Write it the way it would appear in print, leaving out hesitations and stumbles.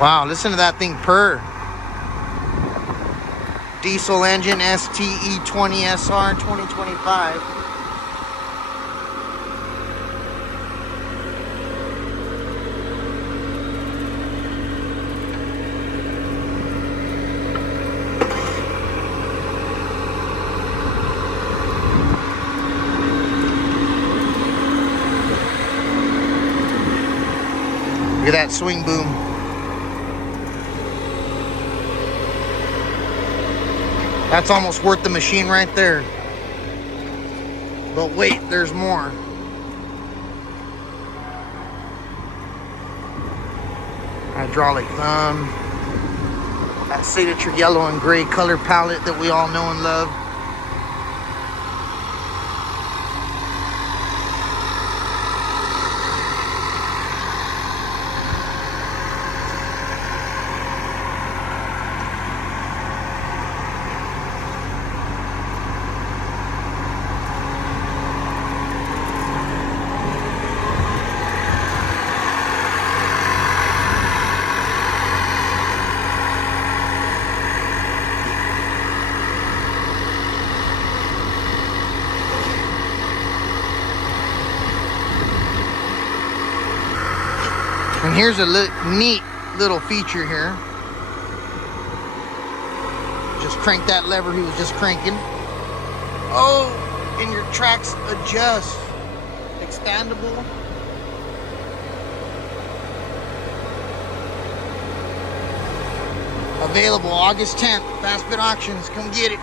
Wow, listen to that thing purr. Diesel engine, STE20SR 2025. Look at that swing boom. That's almost worth the machine right there. But wait, there's more. Hydraulic thumb. That signature yellow and gray color palette that we all know and love. And here's a neat little feature here. Just crank that lever he was just cranking. Oh, and your tracks adjust. Expandable. Available August 10th. Fast Bid Auctions. Come get it.